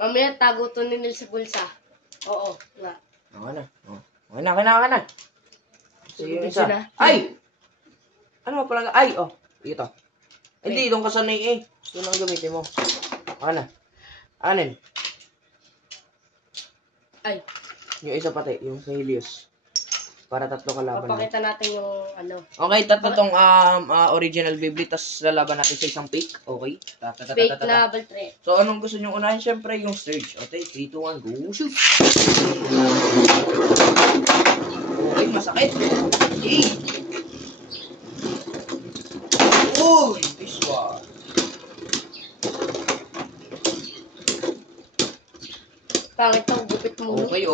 Mamaya tago to ni Nil sa bulsa. Oo, nga. Okay na. Okay na. So, yung isa. Na. Ay! Ano pala? Ay, ito. Hindi, doon ka sanay eh. Yun ang gamitin mo. Okay na. Anin? Ay. Yung isa pati, yung sa Helios. Para tatlo kalaban. Papakita natin yung ano. Okay, tatlo tong original Beyblade, tapos lalaban natin sa isang fake. Okay? Fake na Beltre. So, anong gusto nyo unahin? Siyempre, yung Surge. Okay, 3, 2, 1, go, shoot! Okay, masakit. Okay. Uy! This one. Pangit ang gupit mo. Okay.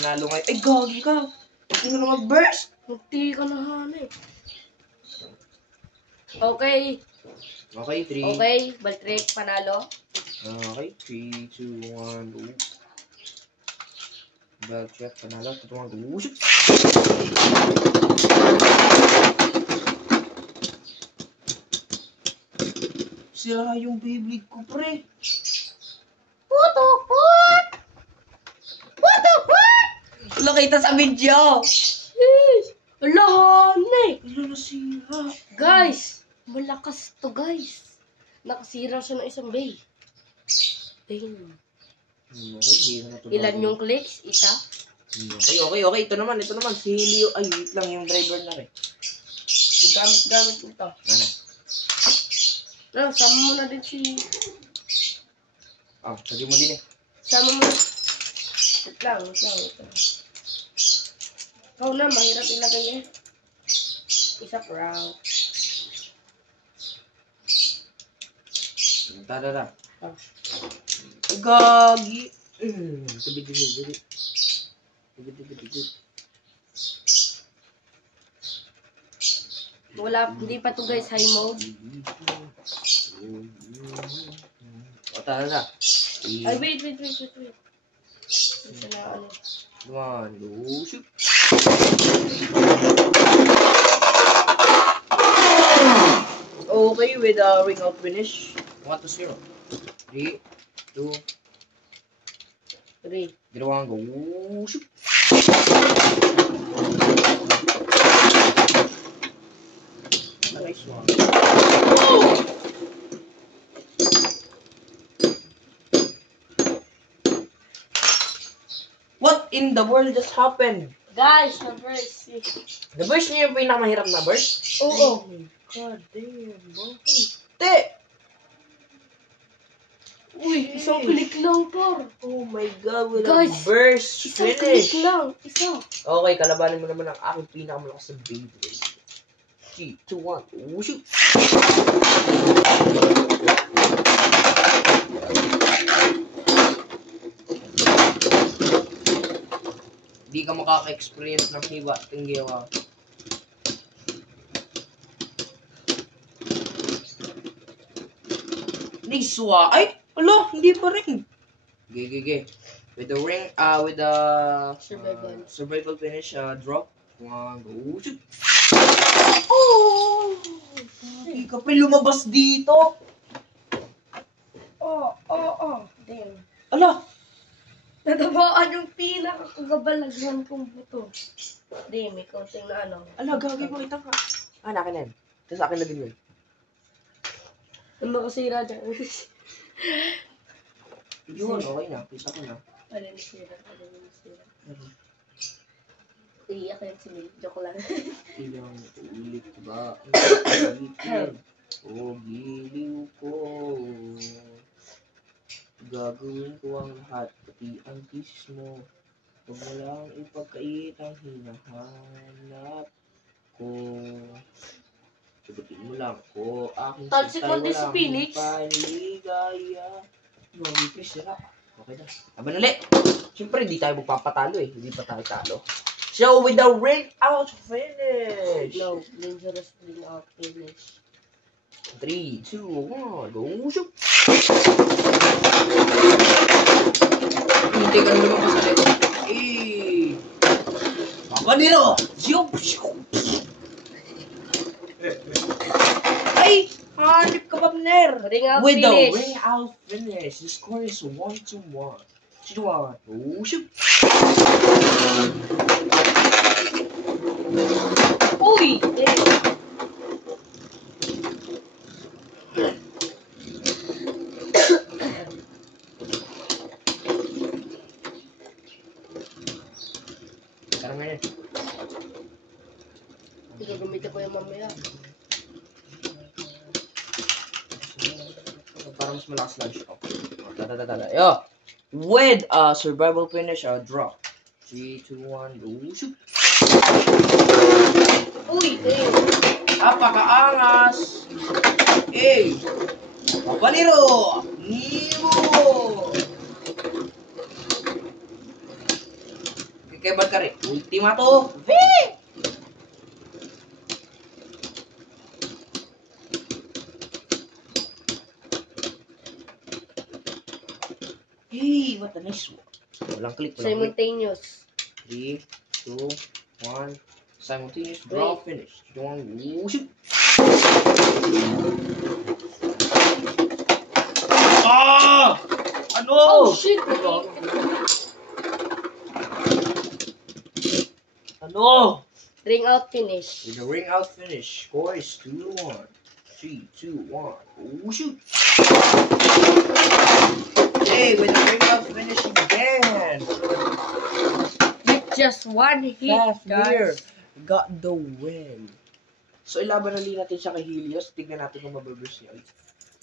Nanalo ngayon. Ay, gagi ka! Hindi na mag-burst! Magti ka na hanay. Okay. Okay, 3. Okay, Baltrick, panalo. Okay, 3, 2, 1, go. Baltrick, panalo. 3, 2, 1, go. Shoot! Sira yung Beyblade ko, pre. What? Wala kita sa video. Wala hanay. Wala nasira. Guys, malakas to guys. Nakasira siya ng isang bay. Damn. Okay, na to. Ilan yung clicks? Isa? Okay. Ito naman. Si Helio. Ay, wait lang yung driver na rin. Gamit ko ito. Ano? Sama mo na din si... Sabi mo din eh. Sama mo. Wait lang. Ikaw na, mahirap ilagay eh. Isa round. Tara. Gagi. Tabi. Wala, hindi pa to guys, high mode. Tara. Ay, wait. Isa na ano. Come on, go shoot. Okay, with a ring out finish. 1 to 0. 3, 2, 3. Dalawang go shoot. Nice one. What in the world just happened? Guys, the burst. The burst niya yung pinakamahirap na burst? Oo. God damn, Te! Uy, isang click lang par. Oh my God, with Guys, a burst Isang finish. click lang. Isa. Okay, kalabanin mo naman ang aking pinakamalakas sa Beyblade. 3, 2, 1, shoot! Hindi ka makaka-experience ng hiwa at tinggiwa. Nice one! Ay! Ala! Hindi pa rin! Gege. With the ring, with the survival finish, drop. 1, go, shoot! Oh! Hindi ka pa lumabas dito! Damn. Ala! Natabaan yung pinakakabalaghan kong buto. Damn, may kaunting na ano. Ala, gagi mo, itang ka. Nakin na yun. Tapos akin na din yun. Ang makasira dyan. Yun, okay na. Kita ko na. Alinisira. Iiyak yan si Mil. Joke lang. Ilang ulit ba? O giliw ko. Gagawin ko ang lahat, pati ang kiss mo. Huwag mo lang ipagkait ang hinahanap ko. Sagutin mo lang ko. Aking Talsik mo din si Phoenix. Paligaya. Mawipis sila. Okay na. Laban ulit. Siyempre, hindi tayo magpapatalo eh. Hindi pa tayo talo. So, with the ring out finish. No, dangerous ring out finish. 3, 2, 1, go shoot! Hindi ka naman masakit. Papaniro! Ay! Hanip ka, Babner! Ring out With finish. the ring out finish. The score is 1-1. 2-1. Oh, shoot. Uy! Karang ngayon. Gagamitin ko yung mamaya. Para mas malakas lang siya. Yo! With a survival finish, draw. 3, 2, 1, go, shoot! Uy! Napakaangas! Hey! Papaliro! Nemo! Kikebal ka rin. Ultima to! Vee! Hey! What a nice one. Walang click, walang click. Simultaneous. 3, 2, 1. Simultaneous draw finish. 3, 2, 1, shoot! Ah! Ano? Oh, shit! Ano? Ring out finish. With the ring out finish, score is 2-1. 3, 2, 1. Oh, shoot! Hey, with the ring out finish again. With just one hit, Fafnir guys. got the win. So, ilaban na natin siya kay Helios. Tignan natin kung mababurst niya.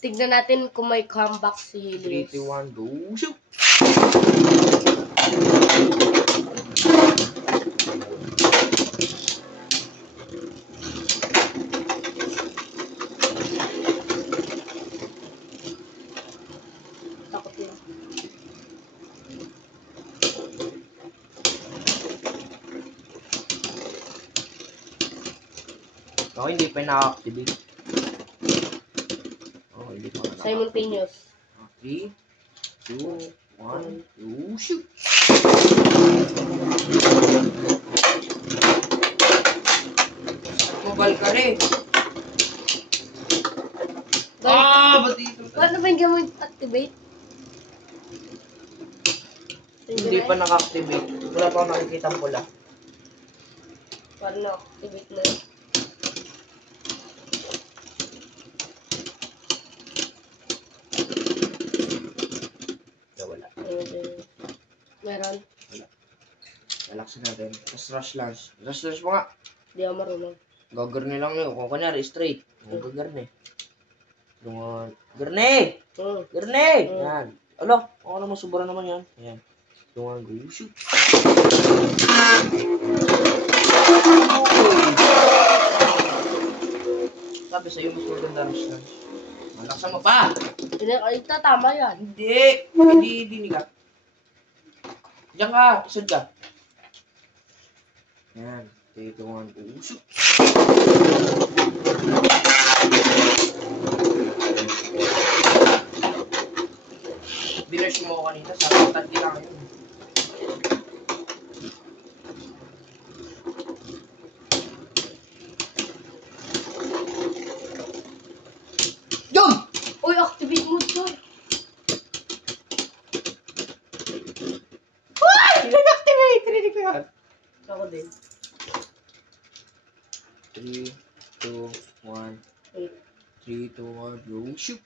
Tignan natin kung may comeback si 3, Helios. 2, 1, go, shoot! Takot yun. Oh, hindi pa na-activate. Oh, hindi pa na. Simultaneous. 3, 2, 1, go, shoot! Mobile ka rin. Ba't dito? Paano ba yung gamit activate? Hindi pa naka-activate. Wala pa akong nakikita ang pula. Paano na-activate na yun? Wala. Meron? Relaxin natin. Tapos rush lunch. Rush lunch mo nga. Di ako marunong. Gagarni lang yun. Kung kunyari, straight. Gagarni. Garni! Garni! Yan. Alo, ako naman, sobra naman yan. Yan. Tungan, go, shoot. Sabi sa'yo, mas maganda rush lunch. Malaksan mo pa! Ay, tama yan. Hindi! Hindi ka. Diyan ka, isod ka. Yan. 3, 2, 1, go, shoot. Binersh mo ako kanina, sabi ko, tanti lang yun. Yun! Uy, activate mo ito. Activate! Rinig ko yan. Ako din. 3, 2, 1. Wait. 3, 2, 1, go, shoot!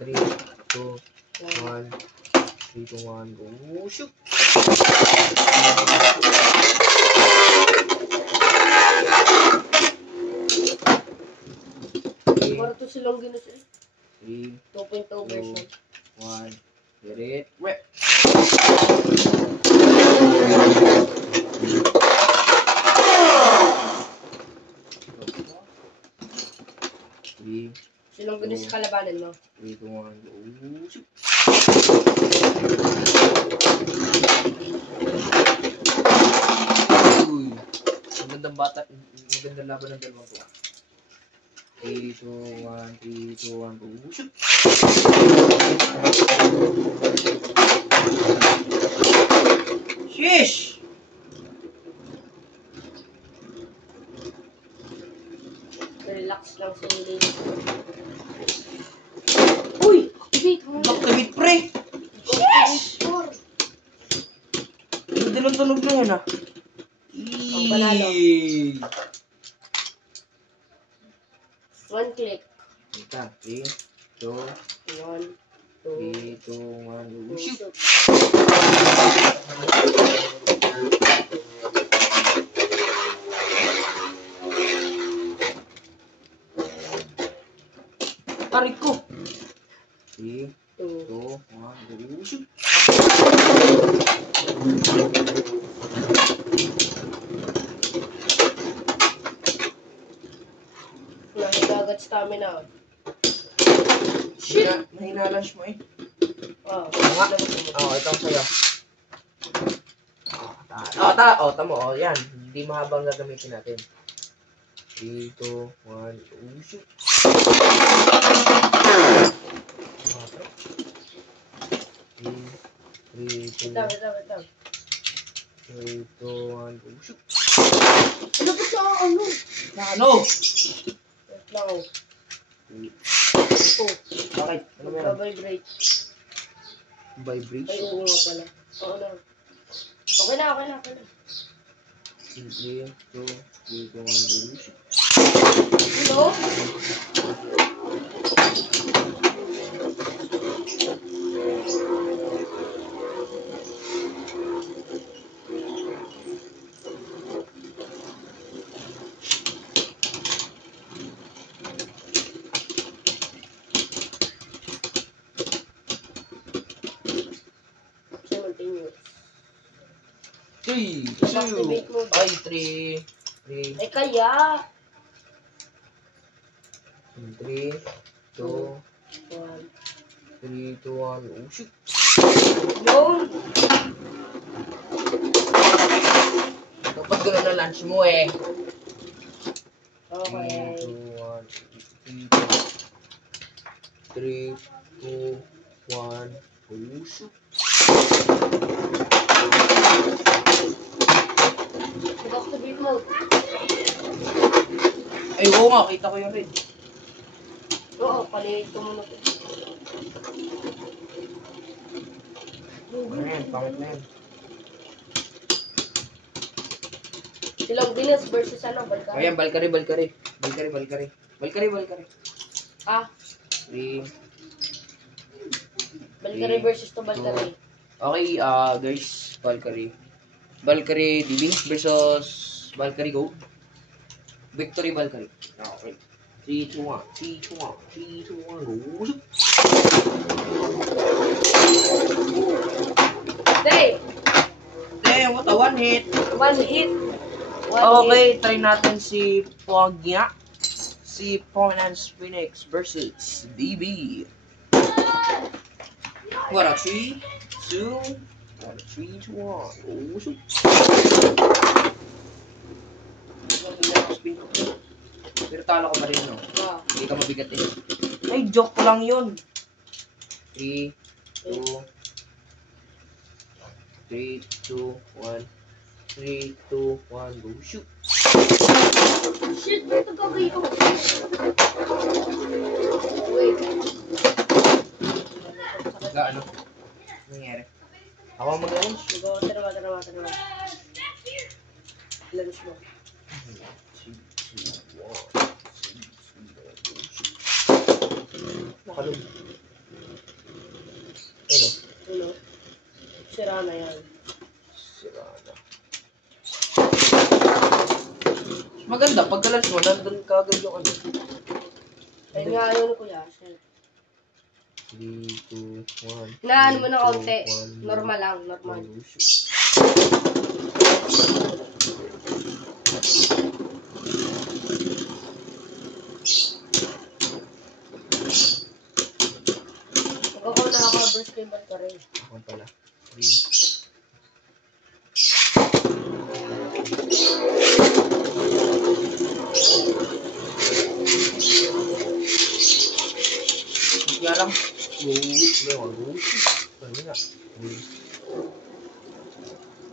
Three, two, 1. 3, 2, 1, go, shoot! Para to silang ginus eh. 3, 2.0 version. 1, get it, rip! Three, Silang ginus sa kalabanan mo. 3, 2, 1, go, shoot! Uy! Magandang bata, magandang laban ng dalawang tuwa. 3, 2, 1, 3, 2, 1, go, shoot! Sheesh! Relax lang sa hindi. Uy! Activate mo. Activate pre! Yes! Hindi lang tunog na yun ah. Ang panalo. One click. Ika, 3, 2, 1, 2, 3, 2, 1, shoot! Tarik ko! 3, 2, 1, shoot! Nahinagat stamina. Shit! Mahina-lunch mo eh. Oh, Nga. Oo, ito ang sayo. Tamo. Oh, yan. Hindi mahabang gagamitin natin. 3, 2, 1, shoot! 3, 2, Wait lang. 3, 2, 1, shoot! Ano ba siya? Ano? Ano? Wait lang. Oh. Bakit? Ano meron? Vibrate. Vibration? Ay, oo nga pala. Oo na. Okay na. 3, 2, 1, shoot! Hello? Simultaneous. 3, Activate 2, mode. ay 3, Ay, kaya. 3, 2, 1. 3, 2, 1, shoot! Yun. Dapat gano'n na lunch mo eh. Okay. 3, 2, 1, shoot! Mag-activate mode. Ay, oo nga, kita ko yun rin. Oo, palit ko muna po. Ayan, pangit na yan. Silang Venus versus ano, Balkan. Ayan, Valkyrie. Ah, 3. Valkyrie versus to Valkyrie. Okay, guys, Valkyrie DB versus Valkyrie Gold. Victory Valkyrie. Okay. 3, 2, 1, go. Shoot! Day! Damn, what a one hit! One hit. Okay, try natin si Pogya. Si Prominence Phoenix versus DB. What a 3, 2, 1. Oh, shoot! Pero talo ko pa rin, no? Ah, Hindi ka mabigat eh. Ay, joke ko lang yun. 3, 2, 1. 3, 2, 1, go shoot! shit, may tagagay ako. Wait. Ano? Nangyari? Ako ang mag-lunch. Go, tara. Lunch mo. 3, 2, 1. Nakalog. Ano? Ano? Sira na yan. Sira na. Maganda, pagka-lunch mo, nandun ka agad yung ano. Ay, nga yun, kuya. Shit. 3, 2, 1. Inaano mo na kaunti. Normal lang, normal. Huwag ako nakaka-burst kay Valkyrie. Ako pala. 3. Kaya lang. Ano nga?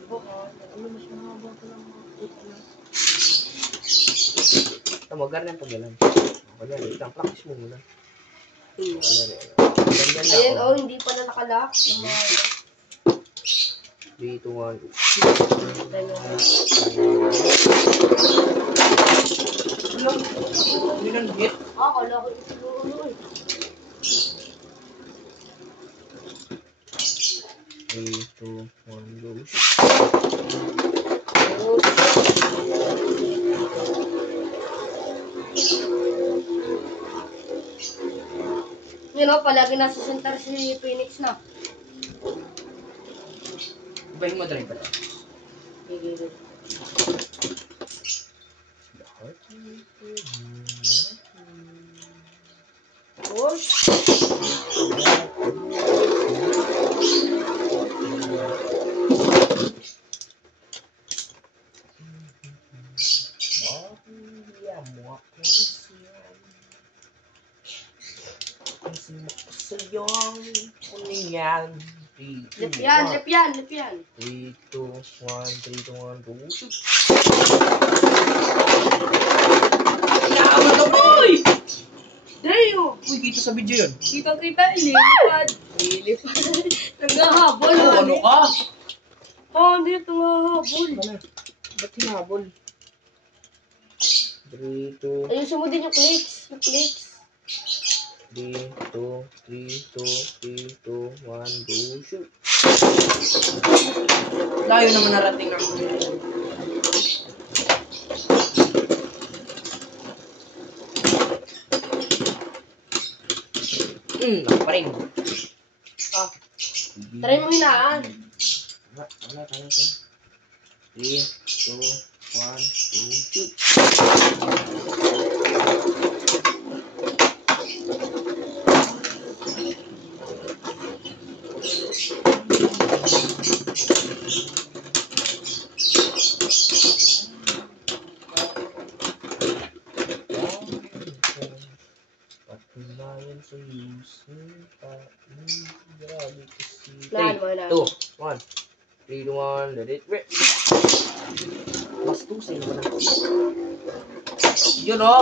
Baka, ano mas mahaba pa lang mga puta na. Tama, ganyan pag ganyan. Ganyan, wait lang. Practice mo muna. Hmm. Ganyan lang. Ayan, oh, hindi pa na nakalock. Yung mga, 3, 2, 1. ganyan. Hindi nang hit. Kala ko ito yung ano eh. 3, 2, 1, go. Yun o, palagi nasa center si Phoenix na. Ibahin mo drive pala. Gigilid. Push. Lip yan. 3, 2, 1, go. Shoot! Kailangan ka, boy! Dayo! Uy, kita sa video yun. Kita, ilipad. Naghahabol. Ano ka? Dito naghahabol. Ba't hinabol? 3, 2, Ayusin mo din yung clicks. 3, 2, 1, go. Shoot! Layo naman narating ng ako pa rin. Try mo hinaan. Wala. 3, 2, 1, shoot! Patunayan sa yusin grabe kasi. 3, 2, 1. 3, 2, 1, let it rip. Bastusin mo na. Yun o.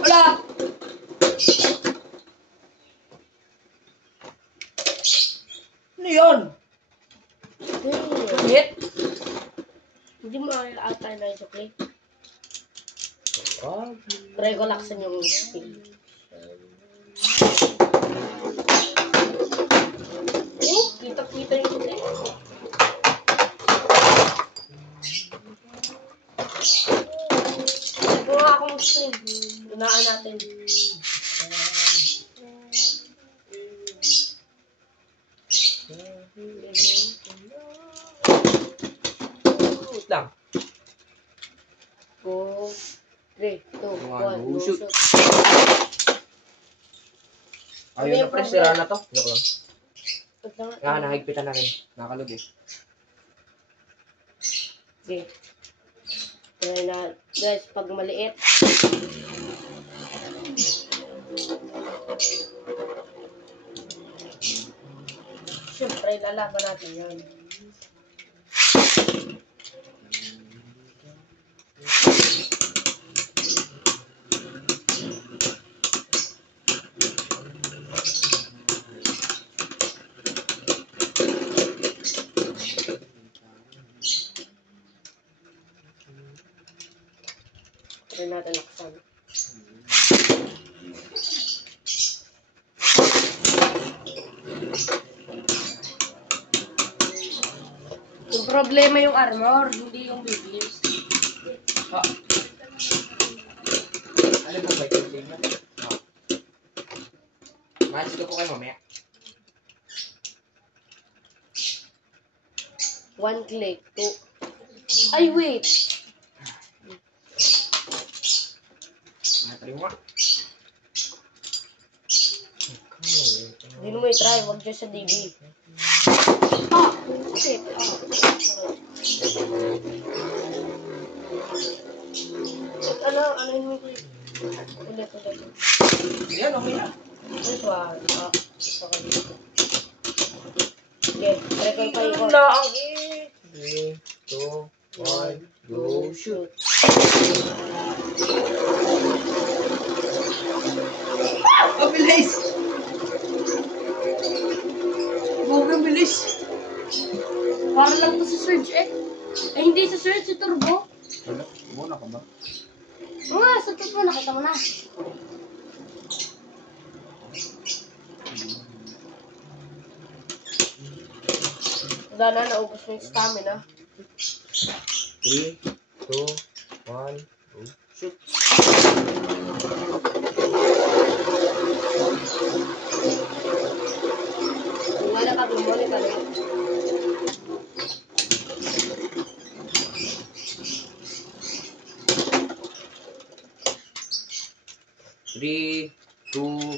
Wala! Ano yun? Hit? Hindi mo ata na ito, okay? Try ko laksan yung speed. Kita yung puti. Ito nga akong stream. Unaan natin. Wait lang. Go. 3, 2, 1, go shoot. shoot. Ayun na pre, sira na to. Joke lang. Nga, nahigpitan na rin. Nakalog eh. Okay. Try na. Guys, pag maliit. Siyempre, lalaban natin yan. Try natin laksan. Yung problema yung armor, hindi yung biblis. Ano ba ba yung game na? Malis ko po kayo mamaya. 1 click, 2. Ay, wait! Matari mo nga. Hindi mo i-try, huwag dyan sa DB. Shit. Ano yun mo ulit. Yan, okay na. This one. Ito ka dito. Okay, try ko yung Ganun lang eh. 3, 2, 1, go, shoot. Ang bilis! Ang bilis! Para lang to sa Surge eh. Eh, hindi sa Surge, si Turbo. Wala, muna ka ba? Nga, sa Turbo, nakita mo na. Wala na, naubos mo yung stamina. 3, 2, 1, go, shoot. Kung wala ka, bumuli ka rin. Three, 2,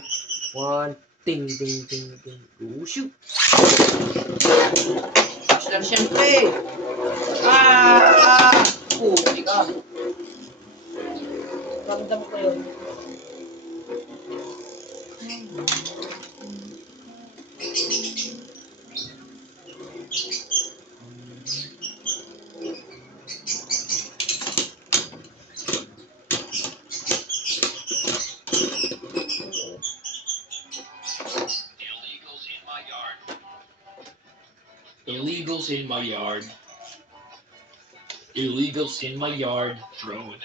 1, ting, ting, ting, ting, go, shoot. Touch lang siyempre. Puti ka. Ramdam ko yun. Illegals in my yard. Illegals in my yard. Drone.